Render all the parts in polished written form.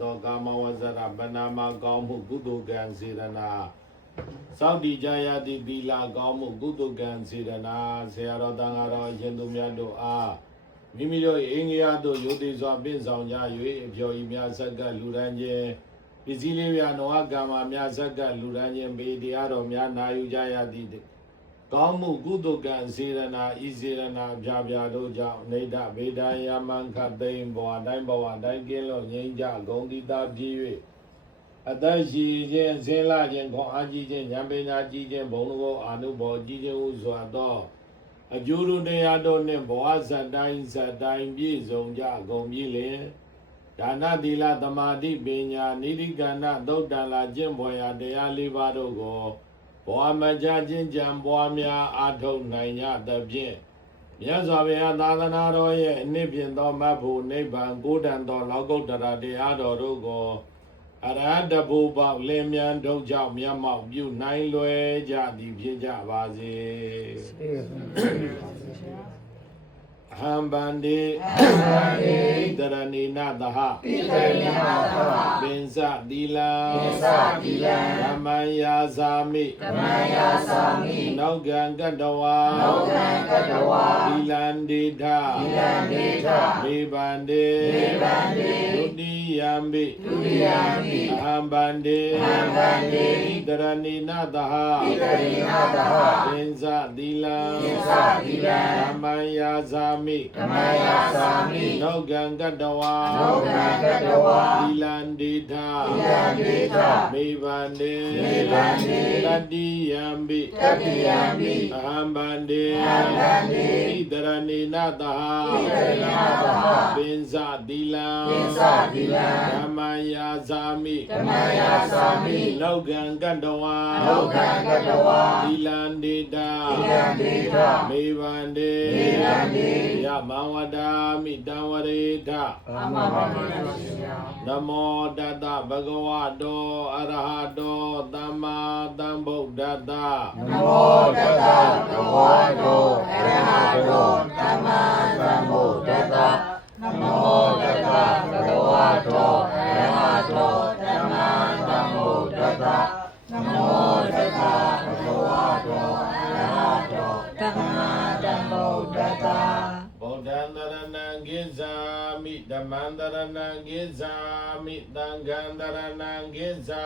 သောကာမဝဇ္ဇရပနာမကောင်းမှုကုသိုလ်ကံစေတနာစောင့်တည်ကြရသည့်သီလကောင်းမှုကုသိုလ်ကံစေတနာဆရာတော်တန်ဃာတော်ရှင်သူများတို့အားမိမိတို့အင်္ဂါတို့ယုတိစွာပင့်ဆောင်ကြ၍အပြော်ဤများဆက်ကလူရန်ခြင်းပစ္စည်းလေးများနောဟကမ္မများဆက်ကလူရန်ခြင်းပေတရားတော်များနာယူကြရသည့်ကောင်းမှုကုသိုလ်ကံစေရနာဤစေရနာပြပြတို့ကြောင့်နေဒဗေဒယမံခသိမ့်ဘဝတိုင်းကင်းလို့ငြိမ်းကြဂုံတိတာပြည့်၍အသက်ရှိခြင်းဆင်းလာခြင်းခွန်အားကြီးခြင်းဉာဏ်ပညာကြီးခြင်းဘုံတော်အာနုဘောကြီးခြင်းဟုဆိုသောအကျိုးတို့တရားတို့နှင့်ဘဝဇတ်တိုင်းပြည့်စုံကြဂုံပြည့်လင်ဒါနသီလသမာဓိပညာနိတိကဏသုတ်တန်လာကျင့်ပွားရာတရား၄ပါးတို့ကိုဘဝမကြခြင်းကြံပွားများအားထုတ်နိုင်ကြသဖြင့်မြတ်စွာဘုရားသာသနာတော်ရဲ့အနှစ်ဖြင့်သောမတ်ဖို့နိဗ္ဗာန်ကိုတန်သောလောကုတ္တရာတရားတော်တို့ကိုအရဟတဘူပေါလင်းမြန်ထုတ်ကြောင့်မျက်မှောက်ပြုနိုင်လွယ်ကြသည်ဖြစ်ကြပါစေဟံဗန္တိတရဏိနသဟပင်စသီလံဓမ္မယာစာမိနောကံကတ္တဝါသီလန္တိထမေဗန္တိဒုတိယံပိအဟံဗန္တိတရဏိနသဟပင်စသီလံဓမ္မယာစာမိနောကံကတ္တဝါသီလန္တိထမေဗန္တိတတိယံပိအဟံဗန္တိတရဏိနသဟပင်စသီလံဓမ္မယာစာမိနောကံကတ္တဝါသီလန္တိထမေဗန္တိယမဝဒာမိတံဝရေထနမောတတဗဂဝတောအရဟတောသမ္မာသမ္ဗုဒ္ဓတ္တနမောတတဗဂဝတောအရဟတောသမ္မာသမ္ဗုဒ္ဓတ္တနမောတတဗဂဝတောအရဟတောသမ္မာသမ္ဗုဒ္ဓတ္တနမောတတဗဂဝတောအရဟတောသမ္မာသမ္ဗုဒ္ဓတ္တဗုဒ္ဓံတရဏံဂိဇာမိဓမ္မံတရဏံဂိဇာမိသံဃံတရဏံဂိဇာ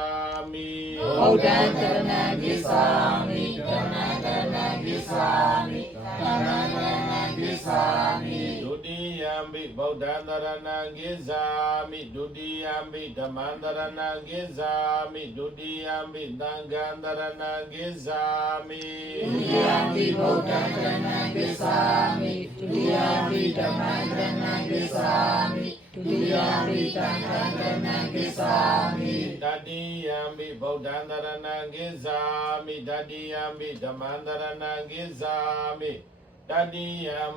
မိဗုဒ္ဓံတရဏံဂိဇာမိဓမ္မံတရဏံဂိဇာမိသံဃံတရဏံဂိဇာမိဒုတိယံပိဗုဒ္ဓံတရဏံဂိဇာမိဒုတိယံပိဓမ္မံတရဏံဂိဇာမိဒုတိယံပိသံဃံတရဏံဂိဇာမိဒုတိယံပိဗုဒ္ဓံတရဏံဂိဇာမိဒုတိယံပိဓမ္မံတရဏံဂိဇာမိဒုတိယံပိသံဃံတရဏံဂိဇာမိတတိယံပိဗုဒ္ဓံတရဏံဂိဇာမိတတိယံပိဓမ္မံတရဏံဂိဇာမိတတိ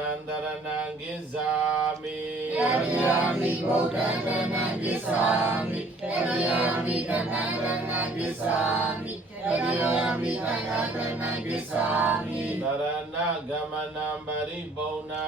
ယံပိသံဃံတရဏံဂိဇာမိတတိယံပိဗုဒ္ဓံတရဏံဂိဇာမိတတိယံပိဓမ္မံတရဏံဂိဇာမိတတိယံပိသံဃံတရဏံဂိဇာမိတရဏဂမနံပရိပုံနာ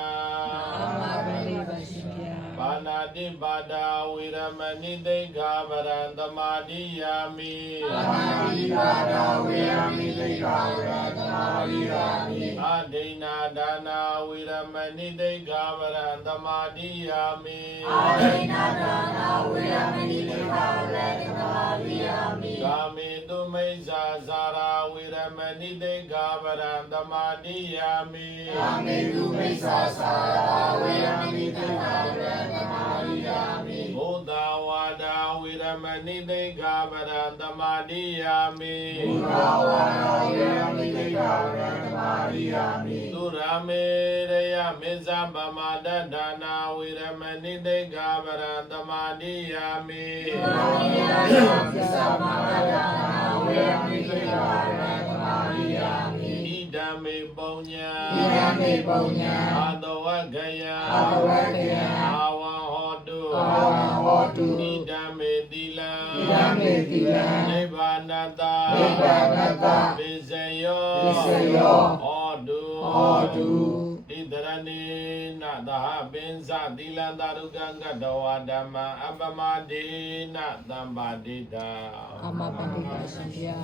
သမ္မာပရိပရှင်ဗျာပါဏာတိပါဒာဝေရမဏိသိက္ခာပရံသမာဓိယာမိပါဏာတိပါဒာဝေရမဏိသိက္ခာပရံသမာဓိယာမိအဒိဏဒါနာဝေရမဏိသိက္ခာပရံသမာဓိယာမိအဒိဏဒါနာဝေရမဏိသိက္ခာပရံသမာဓိယာမိကာမေတုမိစ္ဆာဇာရာဝေရမဏိသိက္ခာပရံသမာဓိယာမိကာမေတုမိစ္ဆာဇာရာဝေရမဏိသိက္ခာပရံသမာဓိယာမိဘုဒ္ဓဝါဒဝေရမဏိသိက္ခာပရံသမာဓိယာမိဘုဒ္ဓဝါဒဝေရမဏိသိက္ခာပရံသမာဓိယာမိသုရမေရယမေဇဗမာဒဒါနာဝေရမဏိသိက္ခာပရံသမာဓိယာမိသုရမေရယမေဇဗမာဒဒါနာဝေရမဏိသိက္ခာပရံသမာဓိယာမိဣဒံမေပုံညာဣဒံမေပုံညာအာတဝဂယအာတဝဂယအာဝံဟောတုအာဝံဟောတုဣဒံမေသီလံဣဒံမေသီလံနိဗ္ဗာနတနိဗ္ဗာနတပိစယောပိစယောဟောတုဟောတုဣတရဏိနသဟပင်စ သီလံသာရုကံကတဝါဓမ္မအပမဒေနသံပါတိတာ အမပန္တိတာရှင်ဗျာ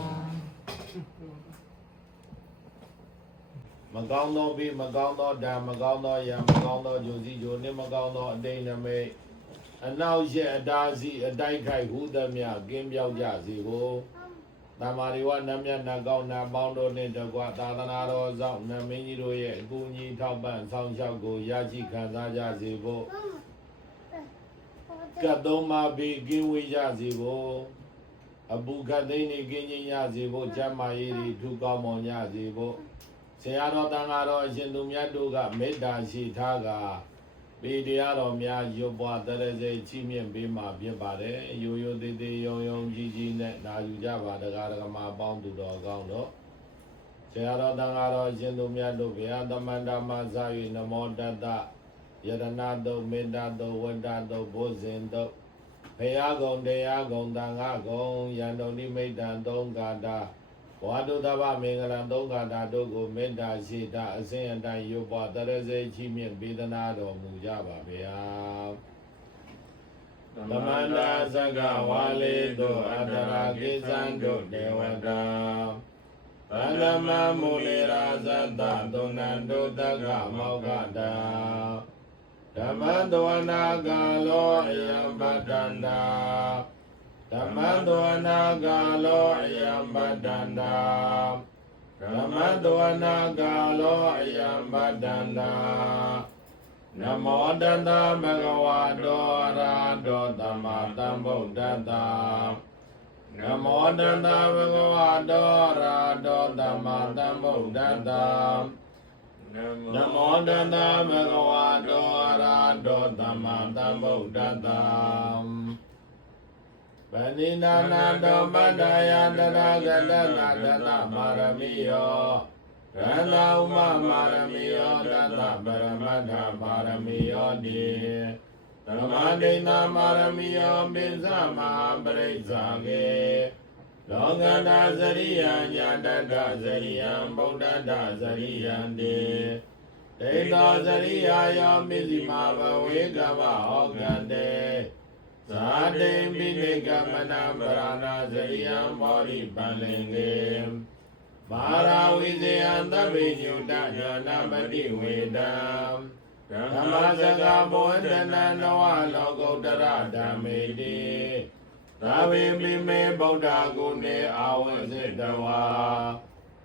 မကောင်းသောပြီးမကောင်းသောဓာမကောင်းသောယံမကောင်းသောဂျိုစီဂျိုနှင့်မကောင်းသောအတိတ်နမိတ်အနောက်ရက်အတားစီအတိုက်ခိုက်ဟုသမျှကင်းပြောက်ကြစေကိုတမ္မာရိဝနမြတ်နကောင်းနာပေါင်းတို့နှင့်တကွသာသနာတော်ဆောင်နမင်းကြီးတို့ရဲ့အကူအညီထောက်ပံ့ဆောင်ရှောက်ကိုရရှိခံစားကြစေဖို့ကတ်သုံးပါးပြီးကင်းဝေးကြစေဖို့အပူကတ်သိမ်းနေကင်းခြင်းရစေဖို့ကျမ်းမာရေးတွေထူကောင်းမွန်ကြစေဖို့ဆရာတော်တန်ဃာတော်အရှင်သူမြတ်တို့ကမေတ္တာရှိထားကပေတရားတော်များရွတ်ပွားတရစေချီးမြှင့်ပေးမှာဖြစ်ပါတယ်ရိုးရိုးသေးသေးယုံယုံကြည်ကြည်နဲ့နာယူကြပါတရားဓမ္မပေါင်းသူတော်ကောင်းတို့ဆရာတော်တန်ဃာတော်အရှင်သူမြတ်တို့ဘုရားသမန္တာမဇာ၍နမောတတ္တယတနာတုမေတ္တာတုဝတ္တတုဘုဇင်တုဘုရားကုံတရားကုံတန်ဃာကုံယန္တုန်နိမိတ်တံသုံးကာတာဘဝတုတ္တဗမင်္ဂလံသုံးကာတာတို့ကိုမေတ္တာရှိတာအစဉ်အတိုင်းရွတ်ပွားတရစေချီးမြှင့်ပေးသနာတော်မူကြပါဗျာသမန္တာသက္ကဝါလေတုအတ္တရာကိသံတို့ဒေဝတာဗန္ဓမမူလေရာဇတ္တသုဏ္ဏတုတက္ကမောက္ခတာဓမ္မတဝနာကာလောအယံပတ္တန္တာဓမ္မတဝနာကာလောအယံပတ္တန္တာဓမ္မတဝနာကာလောအယံပတ္တန္တာနမောတတ္တဘဂဝါတောရာတောသမ္မာသမ္ဗုဒ္ဓတ္တနမောတတ္တဘဂဝါတောရာတောသမ္မာသမ္ဗုဒ္ဓတ္တနမောတတ္တဘဂဝါတောရာတောသမ္မာသမ္ဗုဒ္ဓတ္တပဏိနာနာတောပတ္တယတရဂတနာတတပါရမီယောရဏဥမပါရမီယောတတပရမတ္ထပါရမီယောတိသမ္မာဒိဋ္ဌပါရမီယောပိစ္ဆမဟာပရိစ္ဆာကေလောကတသရိယညာတတသရိယံဗုဒ္ဓတသရိယံတေဒိဋ္ဌောသရိယာယောပိစီမဘဝေကမဟောကတေဇာတိပိဋကမနံပရဏဇရိယံမောရိပန္လင်္ကေမာရာဝိဇယံသဗ္ဗညုတဉာဏပတိဝေဒံဓမ္မစကဘောဓနံနဝလောကုတ္တရဓမ္မေတိသဗ္ဗေမိမေဗုဒ္ဓဂုဏေအာဝစေတဝါ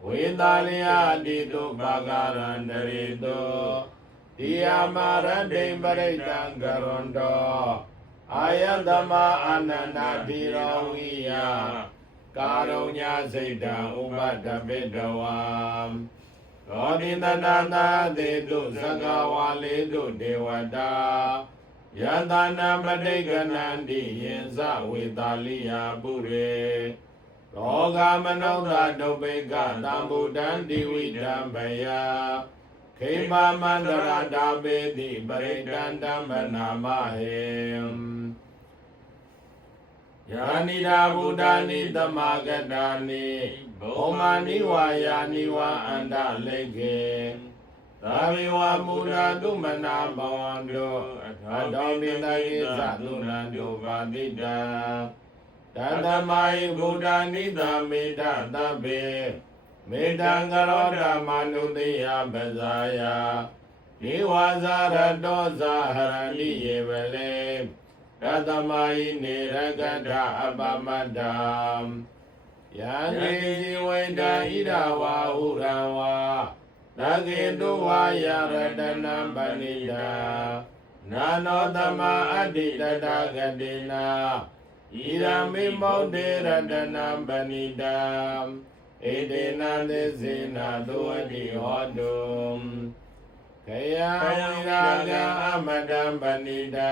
ဝေသာလယတိတုဘာဂရန္တရိတောတိယမာရတိပရိတံကရွန်တောအာယတမအာနန္ဒတိရောဝိယကာရုညစိတ်တံဥပတပိတဝံသောတိတနာနာသေတုသက္ကဝါလေတုဒေဝတာယတနာပဋိကနန္တိယင်ဇဝေတာလိယပုရေရောဂမနောသဒုပိကသံဗုဒ္ဓံတိဝိဓမ္ပယခေမမန္တရာတာပေတိပရိတန္တမနာမဟေယာနိရာဗုဒ္ဓနိတမဂတာနိဘောမာနိဝါယာနိဝါအန္တလိခေသာဝေဝမူရာတုမနာဘဝန္တုအထာတောပိတကိသသုဏန္တုပါတိတံတတမယဗုဒ္ဓနိသမေတသဗ္ဗေမေတံကရောဓမ္မနုတိယပဇာယဒီဝါဇာရတောဇာဟရဏိယေဝလေတတမယိနေရကတအပမတ္တံယံကေဇိဝိတံဣဒဝါဟုရံဝါသကေတုဝါယရတနံပဏိတံနာနောတမအတ္တိတတဂတိနာဣရမိမောတေရတနံပဏိတံဣတေနသေစေနာသောတိဟောတုခယဝိရာဂအမတံပဏိတံ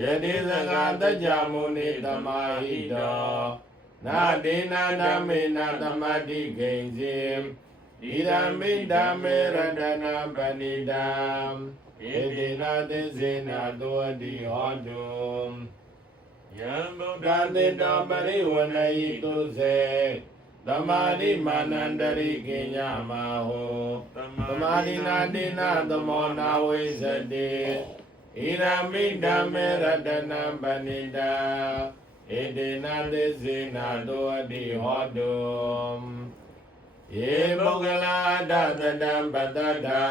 ယတိသကတัจจမုနိသမာဟိတောနာဒေနဓမ္မေနသမတိဂိဉ္စေဣရမိဓမ္မေရတနာပဏိတံဣတိနာသေစေနာသောတိဟောတုယံဗုဒ္ဓသေတောပရိဝဏယိတုစေသမာဓိမာနန္တရိကိညမဟောသမာဓိနာတိနာသမောနာဝိသတိဣ ဣရမိဓမ္မေရတနာပဏိတာဣတိနာသစ္စေနာတောအတိဟောတုယေပုဂ္ဂလာတသတံပတ္တတာ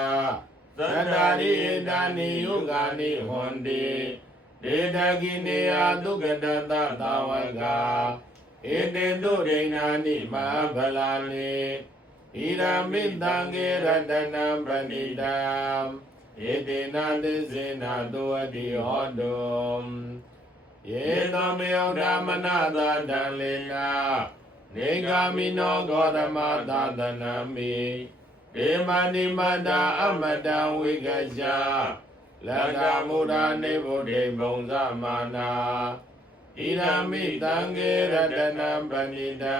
သတ္တာရိဧတာနိယုဂာနိဟွန်တိဒေတကိနေယသုကတတသာဝကဧတေတုရိဏာနိမဟာဗလာနိဣရမိတံကေရတနာပဏိတာဣတိနာသစ္စေနာတောအတိဟောတုယေသောမယောဓမ္မနာသာတံလေနာနေဂာမိနောဂောရမသာသနာမိဒေမဏိမတာအမတံဝိကရှာလတ္တမုဒ္ဒနေဗုဒ္ဓေဘုံဇမာနာဣရမိတံကေရတနာပဏိတံ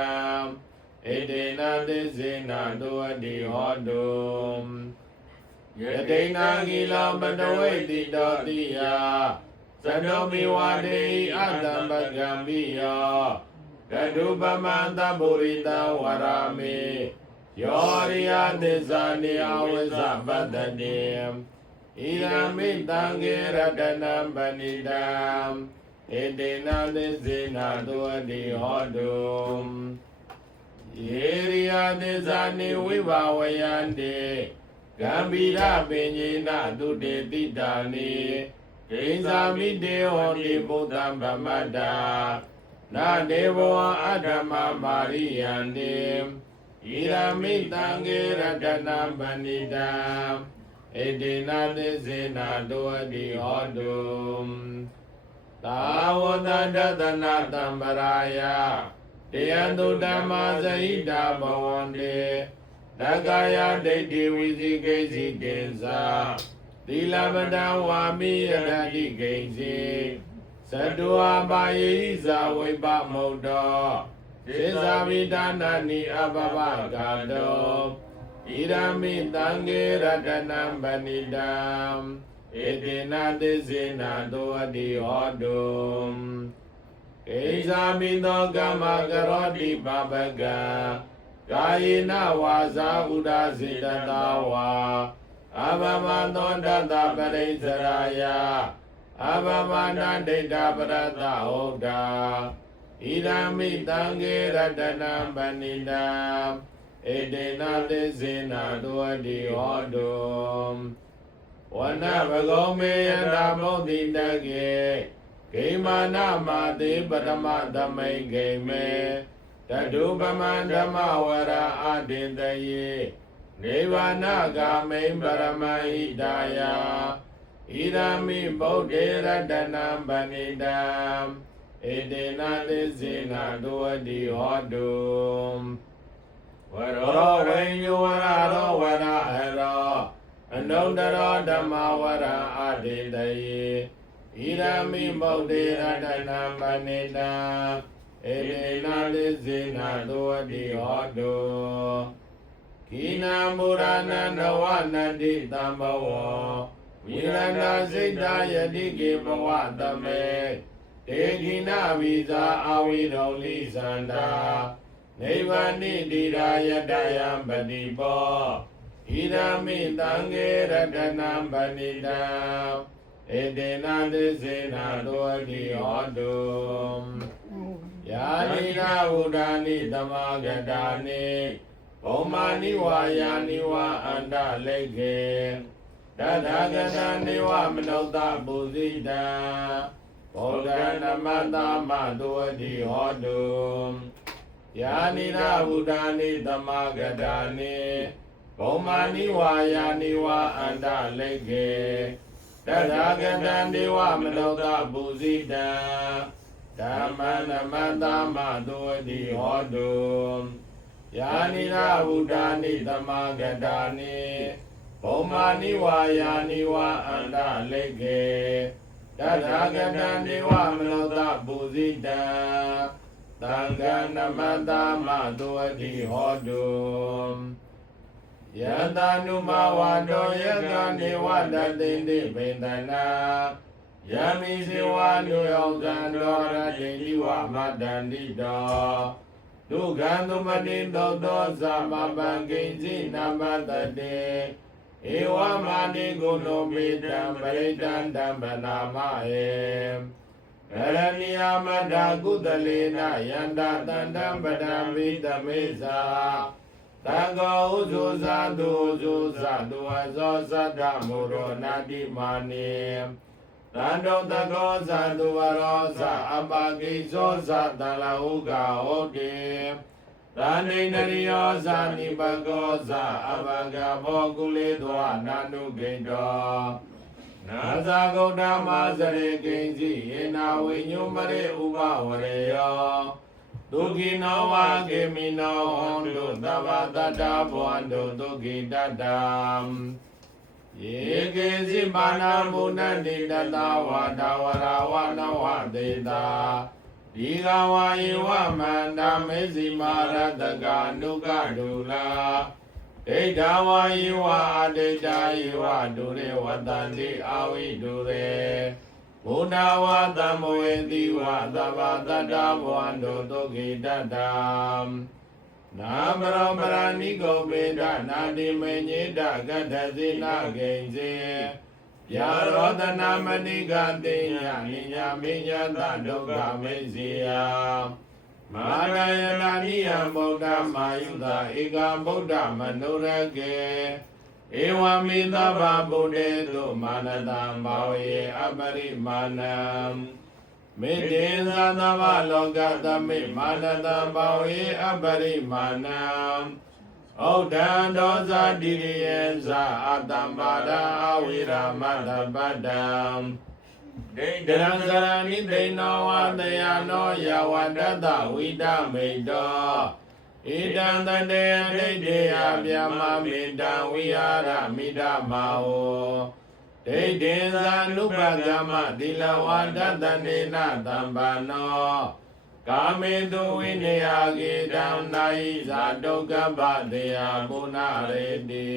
ဣတေနာသစ္စေနာတောအတိဟောတုယတိနာကိလောပတဝိတိတောတိယသတောမိဝတေအတ္တပကံပိယောကတုပမန္တပုရိတံဝရာမိယောရိယသစ္စာနိယဝိသပတ္တတိဣရမိတံကေရတနာပဏိတံဣတေနာသစ္စေနာတောအတိဟောတုယေရိယသစ္စာနိဝိဘာဝယန္တိဂံဗီရပင်ညေနသုတေတိတာနိဒိဉ္စာမိတေဟောတိဗုဒ္ဓံဗမတ္တာနာဒေဘောအဓမ္မမာရိယန္တိဣရမိတံကေရတနာပဏိတံဣတိနာသစ္စေနာတောအတိဟောတုသာဝတ္တတနာတံပရာယတေယံတုဓမ္မာဇဟိတာဘဝန္တေတက္ကာယဒိဋ္ဌိဝိသိကိစီတေဇာသီလပဒံဝါမိယရတိကိစီသတုအပါယေဟိဇာဝိပမုတ်တောသေဇာဝိဒါနာနိအဘဘဂါတောဣရမိတံကေရတနာပဏိတံဣတိနာသစ္စေနာတောအတိဟောတုဣဇာမိသောကမ္မကရောတိပပကံကာယေနဝါစာဥဒစေတတဝါအဘမသောတတပရိစ္ဆရာယအဘမနာဒိဋ္ဌပရတဟုတ်တာဣရမိတံကေရတနာပဏိတံဣတေနာသစ္စေနာတောအတိဟောတုဝနဘဂောမေယတာမုဒ္တိတကေဂိမာနမာတိပရမသမိန်ဂိမေတတုပမန္ဓမဝရအတေတယေနိဗ္ဗာနဂာမိံပရမဟိတာယဣရမိဗုဒ္ဓေရတနာပဏိတံဣတေနာသစ္စေနာတောအတိဟောတုဝရောဝိညဝရရောဝရဟရောအနုတ္တရောဓမ္မဝရအတေတယေဣရမိဗုဒ္ဓေရတနာပဏိတံဣတေနာသစ္စေနာတောအတိဟောတုကိနာမုရဏနဝနတိတံဘဝဝိရဏစိတ်တယတိကေဘဝတမေတေခိနာဝိဇာအဝိရောလိသန္တာနိဗ္ဗာနိတိရာယတယံပတိပောဣရမိတံကေရတနာပဏိတံဣတေနာသစ္စေနာတောအတိဟောတုယာနိနာဝုဒ္ဓာနိသမာဂတာနိဘုံမာနိဝါယာနိဝါအန္တလိကေတထာဂတနိဝမနုဿပုဇိတံဗုဒ္ဓနမတ္တမတောအတိဟောတုယာနိနာဝုဒ္ဓာနိသမာဂတာနိဘုံမာနိဝါယာနိဝါအန္တလိကေတထာဂတနိဝမနုဿပုဇိတံဓမ္မနမတ္တမတောအတိဟောတုယာနိနာဝုဒ္ဓာနိသမာဂတာနိဘုံမာနိဝါယာနိဝါအန္တလိကေတထာဂတနိဝမနုဿပုဇိတံသံဃာနမတ္တမတောအတိဟောတုယတနုမဝါတောယကနေဝတတိတိပိန္ဒနာယမိစေဝနုယောဇံတောရတိတိဝမတ္တန္တိတောဒုက္ခံသုမတိတောသောသမပံကိဉ္စီနမတတေဣ เอวามานิกุโนมิตังปริตันตัมปนามาเอกรณียามดากุตเลนะยันตาตันตัมปดามิตเมสาตังโกอุสุสาตุอุสุสาตุอโสสัตตมุโรนาติมานิตันโตตะโกสัตตุวโรสะอปะกิโสสัตตะละอุกาโหติตานินริโยสานิปโกสะอปะกะโภกุเลตวะนานุกิโตนาสะဂုတ္တမစရေကိဉ္စီယေနာဝိညုမရေဥပဝရေယောဒုက္ခိနောဝါကေမိနောဟောတုသဗ္ဗတတ္တဘောန္တုဒုက္ခိတတ္တံယေကေစီပါဏမုဏတိတတဝါဒဝရဝနဝတေတာဒီဃဝါယေဝမန္တမေစီမာရတကာနုကဒုလာဒိဋ္ဌဝါယေဝအဒိဋ္ဌယေဝဒုရေဝတန္တိအာဝိဒုရေဘုဒ္ဓဝါသမ္မဝေတိဝသဗ္ဗတတ္တဘောန္တုဒုက္ခိတတ္တံနာမရောပရဏိကောပေဒနာတိမေညေတကတ္ထစေနာဂိဉ္စေဗျာရောတနာမဏိကတိညာနိညာမိညာတဒုက္ခမေစီယမာရယနာနိယဗုဒ္ဓမာယုတာဧကဗုဒ္ဓမနုရကေဧဝမိသဗ္ဗဗုဒ္ဓေတုမာနတံဘာဝေအပရိမာဏံမေတ္တေသသဗ္ဗလောကသမိမာနတံဘာဝေအပရိမာဏံဩဒ္ဒံဒောဇာတိရိယေဇာအတ္တမ္ပါဒာအဝိရာမတ္တပတ္တံဒိဋ္ဌံစရဏိဒိနောဝတယနောယဝတ္တတဝိတမိတ်တောဣတံတတေဒိဋ္ဌေယဗျာမမိတံဝိဟာရမိဓမ္မာဟောဒိဋ္ဌေသ ानु ပကမ္မသီလဝါဒတနေနသံဘာနောကာမေတုဝိနေယဂေတံနာယိဇာဒုက္ခပတေယဘုနာရေတိ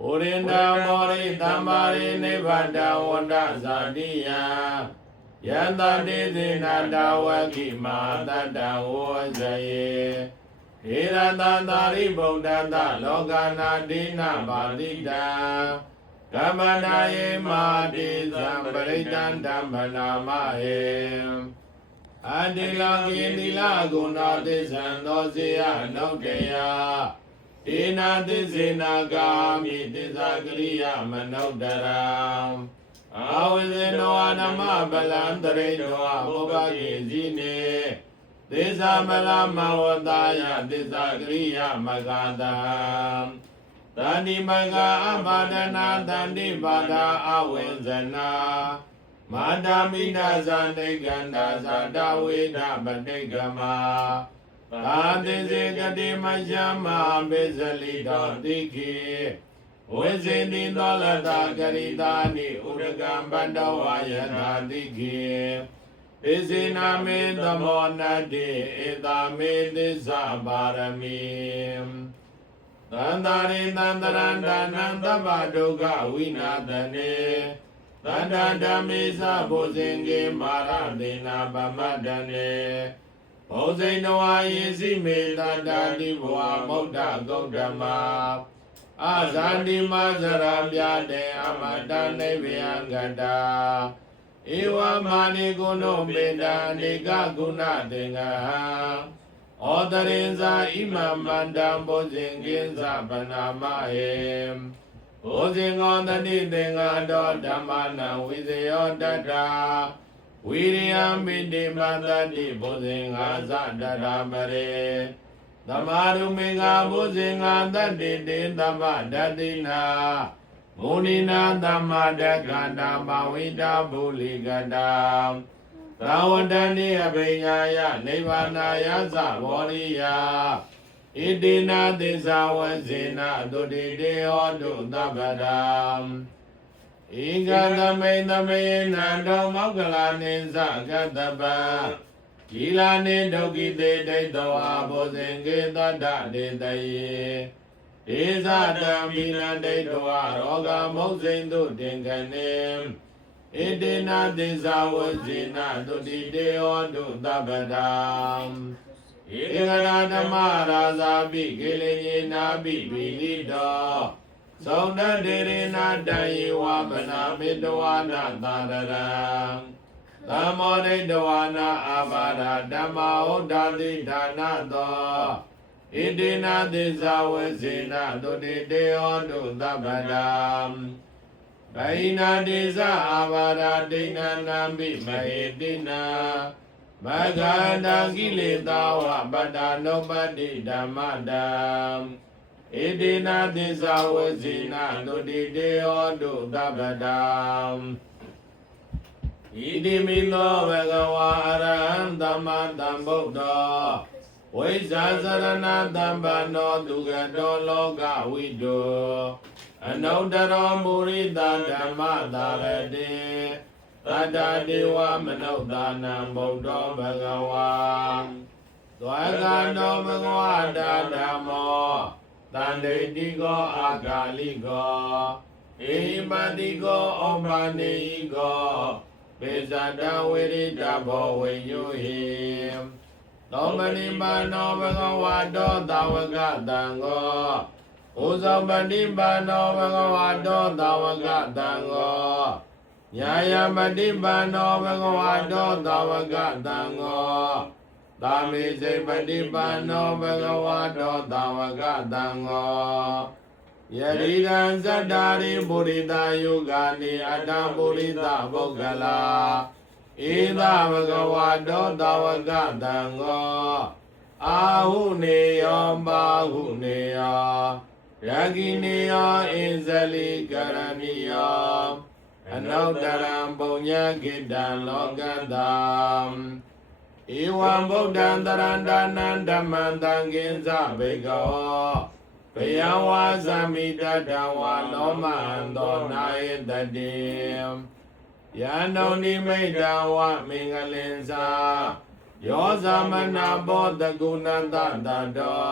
ဩရိန္ဒမောရိသမ္မာရိနိဗ္ဗာတဝန္တဇာတိယယန္တတိသေနတဝကိမာတတ္တဝောဇယေဟေရတန္တာရိဗုဒ္ဓတလောကနာတိနာပါတိတံကမ္မနာယေမာတိသံပရိတံဓမ္မနာမဟေအတိလကိတိလဂုဏတိသံသောစေယနုတ္တယတေနာသစ္စေနာဂာမိသစ္စာကရိယမနုဿရံအာဝိဇေနောအနမပလံတရိတောအဘောဂေဇိနေသစ္စာမလမဝတာယသစ္စာကရိယမဂတံတန္တိမဂအဘာဒနာတန္တိဘာဒအဝိဇနာမာတာမိနာဇာနေကန္တာဇာတဝေဒပတိကမသာတိစေကတိမယမဘေဇလိတောတိခိဝိဇေတိသောလတာကရိတာနိဥရကံပတ္တဝါယထာတိခိဣဇေနာမေသမောနတိဧတာမေသစ္စာပါရမီသန္တာရိသန္တရန္တနံသဗ္ဗဒုက္ခဝိနာသနေသန္တာဓမ္မေသဘုဇင်ကေမာရတေနာပမတ္တနေဘုဇိနဝါယေစီမေတ္တာတိဘဝမုဒ္ဒဂௌတမအာဇာတိမဇရာပြတေအမတနိဗ္ဗယံကတာဧဝမာနိကုဏုမေတ္တာနေကကုဏတေငဟံဩတရင်ဇာဣမမန္တံဘုဇင်ကိဉ္စပနာမဟေဘုဇင်္ဂောတတိသင်္ဃတောဓမ္မနံဝိဇယောတတ္ထာဝိရိယမိတိမတ္တိဘုဇင်္ဂာသတ္တရာပရေသမာရုမေဃဘုဇင်္ဂာတတ္တိတေသမ္ပဒတ္တိနာမုနိနာသမ္မာဒကန္တာမဝိတာဗုလိကတာသာဝတ္တနိအဘိညာယနိဗ္ဗာနာယသဘောရိယဣတိနာသစ္စာဝဇေနသုတိတေဟောတုသဗ္ဗတံဧကသမိန်သမေနန္တောမောက္ကလနိသကတ္တပံဂီလာနိဒုက္ခိတေဒိဋ္ဌောအဘောဇင်ကေသတ္တတေတယေဒေသတံမိနန္ဒိဋ္ဌောရောဂမုတ်စိန်တုတင်ခဏေဣတိနာသစ္စာဝဇေနသုတိတေဟောတုသဗ္ဗတံ ဧကနာဓမ္မရာဇာပိကေလေညေနာပိပိလိတောသောဏတေရဏတံယေဝဗနာမေတဝနာသာရရံသမ္မောဒိတဝနာအာဘာဒဓမ္မဩဒာတိဌာနသောဣတိနာသစ္စာဝေစေနသုတိတေဟောတုသဗ္ဗတံဘိနာတိဇအာဘာဒဒိဏနာမိမဟေတိနာမဂန္တကိလေသာဝပတ္တနုပတ္တိဓမ္မတံဣတိနာသစ္စာဝေစေနသုတိတေဟောတုသဗ္ဗတံဣတိမိသောဘဂဝါအရဟံသမ္မာသမ္ဗုဒ္ဓောဝိဇ္ဇာစရဏသမ္ပန္နောသူကတောလောကဝိတုအနုတ္တရောမုရိတဓမ္မသာရတိသတ္တဒေဝမနုဿာနံဗုဒ္ဓောဘဂဝါသွားကနောဘဂဝတာဓမ္မောတန္တိတိကောအာဂါလိကောအိမတိကောဩမနေကောပေဇာတဝိရိတဘောဝိညုဟိသောမနိပါနောဘဂဝါတောသာဝကတံကောဥဇောပฏิပါနောဘဂဝါတောသာဝကတံကောညာယပฏิပါနောဘဂဝါတောသာဝကတံကောသာမေစေပฏิပါနောဘဂဝါတောသာဝကတံကောယရိရံသတ္တာရိပုရိသယုဂာနိအတ္တပုရိသပုဂ္ဂလာဧသဘဂဝါတောသာဝကတံကောအာဟုနေယောပါဟုနေယောယကိနေယောဣဇလိကရဏီယောအနုတ္တရံပုညကိတံလောကတံဧဝံဗုဒ္ဓံတရန္တနံဓမ္မံတံကိဉ္စဘေကဝောဘယံဝါသမိတတံဝါလောမဟံသောနာယတတိယန္တုန်နိမိတံဝမင်္ဂလင်္စာယောသမနာဘောတကုဏတတတော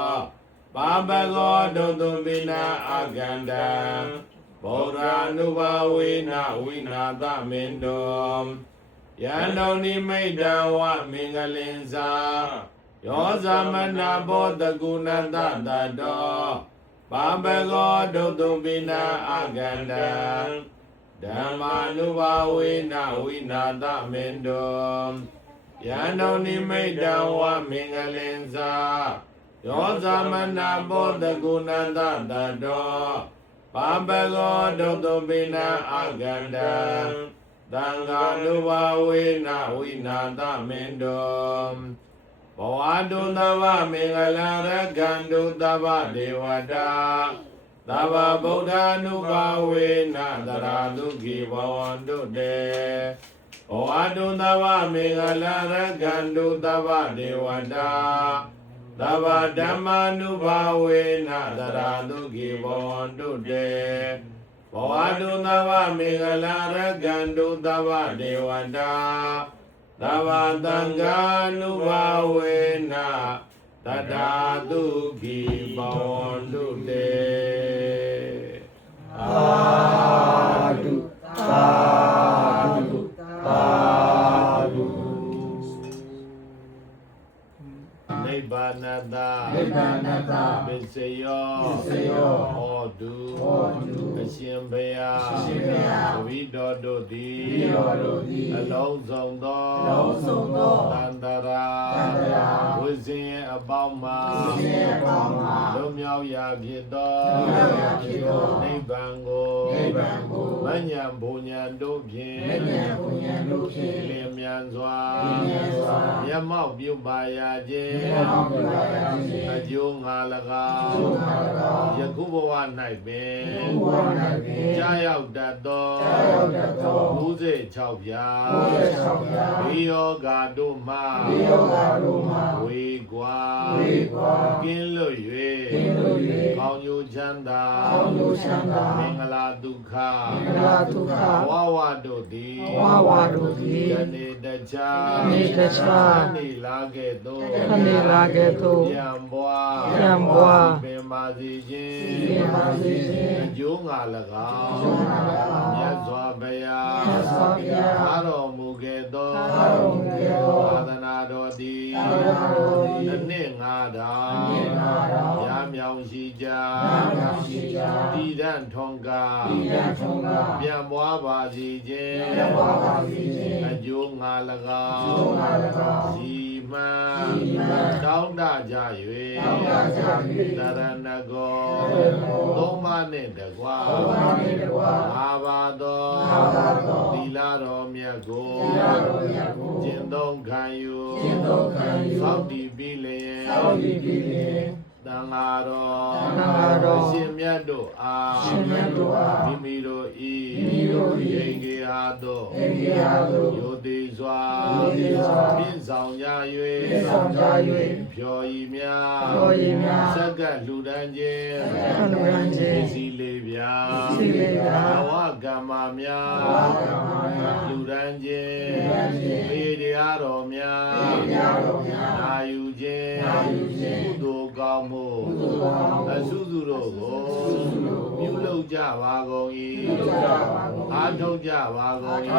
ပါပကောဒုတုပိနာအာဂန္တံဗုဒ္ဓ ानु ဘာဝေနဝိနာသမင်တောယန္တုန်နိမိတံဝမင်္ဂလင်္စာယောသမနာဘောတကုဏတတတောပါပကောဒုတုပိနာအာဂန္တံဓမ္မာနုဘာဝေနဝိနာသမင်တောယန္တုန်နိမိတံဝမင်္ဂလင်္စာယောသမနာဘောတကုဏတတတောပါပကောဒုတုပိနာအာဂန္တံသံဃာနုဘာဝေနဝိနာသမင်တောဘဝတုသဗ္ဗမင်္ဂလရကံတုသဗ္ဗဒေဝတာသဗ္ဗဗုဒ္ဓ ानु ဘာဝေနသရာတုခိဘဝန္တုတေဘဝတုသဗ္ဗမင်္ဂလရကံတုသဗ္ဗဒေဝတာသဗ္ဗဓမ္မာနုဘာဝေနသရာတုခိဘဝန္တုတေဘဝတုသဗ္ဗမင်္ဂလရကံတုသဗ္ဗဒေဝတာသဗ္ဗသံဃာနုဘာဝေနတထာတုခိဘဝန္တုတေသာဓုသာဓုသာဓုနိဗ္ဗာနတနိဗ္ဗာနတပစ္စယောပစ္စယောဟောတုအရှင်ဘုရားအရှင်ဘုရားတပည့်တော်တို့သည် တပည့်တော်တို့သည် အလုံးစုံသော အလုံးစုံသော တန္တရာ တန္တရာဝိဇင်ရဲ့အပေါင်းမှာ ဝိဇင်ရဲ့အပေါင်းမှာ လွတ်မြောက်ရာဖြစ်သော လွတ်မြောက်ရာဖြစ်သော နိဗ္ဗာန်ကို နိဗ္ဗာန်ကို မဉ္ဇဉ်ဘုံဉဏ်တို့ဖြင့် မဉ္ဇဉ်ဘုံဉဏ်တို့ဖြင့် လျင်မြန်စွာ လျင်မြန်စွာ မျက်မှောက်ပြုပါရခြင်း မျက်မှောက်ပြုပါရခြင်း အကျိုးငါ၎ အကျိုးငါ၎င်း ယခုဘဝ၌ပင် ယခုဘဝ၌ပင် ကြာရောက်တတ်သော ကြာရောက်တတ်သော ဘုဇေ6ပြား ဘုဇေ6ပြား ဝိယောဂါတို့မှ ဝိယောဂါတို့မှ ဝေကွာ ဝေကွာ ကင်းလွတ် ကင်းလွတ်၍ ၍ကောင်းကျိုးချမ်းသာ ကောင်းကျိုးချမ်းသာ မင်္ဂလာဒုက္ခ မင်္ဂလာဒုက္ခ ဘဝတို့သည် ဘဝတို့သည် ယနေ့တခြား ယနေ့တခြား ယနေ့လာခဲ့သို့ ယနေ့လာခဲ့သို့ ပြန်ပွား ပြန်ပွား ပင်ပါစေခြင်း ပင်ပါစေခြင်း အကျိုးငါ၎င်း အကျိုးငါ၎င်း မြတ်စွာဘုရား မြတ်စွာဘုရား အားတော်မူခဲ့သော အားတော်မူခဲ့သော သာသနာတော်သည် သာ တစ်နှစ်ငါတာရမြောင်ရှိကြတည်တံ့ထွန်ကားပြန်ပွားပါစီခြင်းအကျိုးငါ၎င်းစီမံတောင်းတကြ၍တရဏဂောသုံးပါးနှင့်တကွာအာဘာသောသီလတော်မြတ်ကိုကျင့်သုံးခံယူသောက်တည်ပြီးလျင်တန်ဃာတော်ရှင်မြတ်တို့အားမိမိတို့ဤယင်ကေဟာတို့ယောတိစွာပြင်းဆောင်ကြ၍ဖြော်ဤများစက္ကလှူဒန်းခြင်းစီလေးပြာဘဝကမ္မများလှူဒန်းခြင်းပေတရားတော်များနာယူခြင်းကုသိုလ်ကောင်းမှုအစုစုတို့ကိုပြုလုပ်ကြပါကုန်၏အားထုတ်ကြပါကုန်၏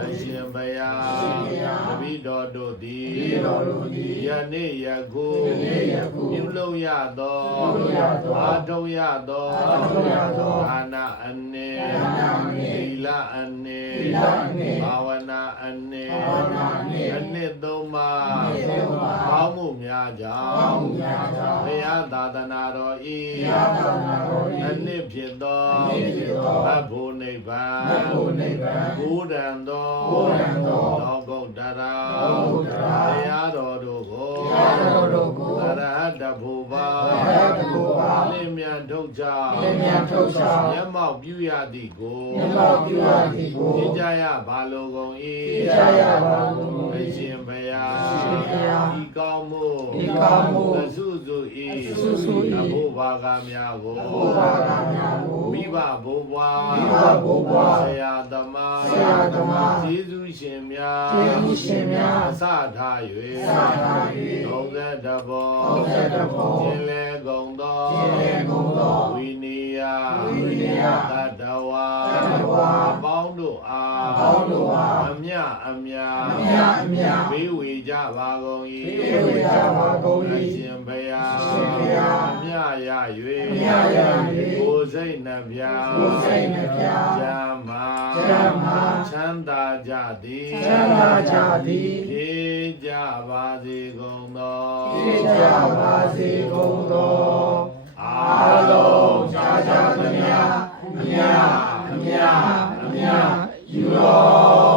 အရှင်ဘုရားတပည့်တော်တို့သည်ယနေ့ယခုပြုလုပ်ရသောအားထုတ်ရသောဒါနအနည်းသီလအနည်းဘာဝနာအနည်းအနှစ်သုံးပါးကောင်းမှုများကြောင့်ဘုရားသာသနာတော်ဤအနှစ်ဖြစ်သောဘတ်ဖို့နိဗ္ဗာန်ကိုယ်တန်သောလောကုတ္တရာတရားတော်တို့ကိုအရဟတဖို့ပါလင်းမြန်ထုတ်ကြမျက်မှောက်ပြုရသည်ကိုသိကြရပါလိုကုန်၏အရှင်ဘုရားဤကောင်းမှုအစုစုဤအဖို့ဘာကများကိုမိဘဘိုးဘွားဆရာသမားကျေးဇူးရှင်များအစထား၍30ဘောကျင်လေကုန်သောဝိနည်းတတဝါအပေါင်းတို့အားအမြဘေးဝေကြပါကုန်၏အရှင်ဘုရားအမြရ၍ကိုယ်စိတ်နှပြချမ်းသာချမ်းသာကြသည်ဖြည့်ကြပါစေကုန်သောအားလုံးကြာကြာသမျှအမြယူတော်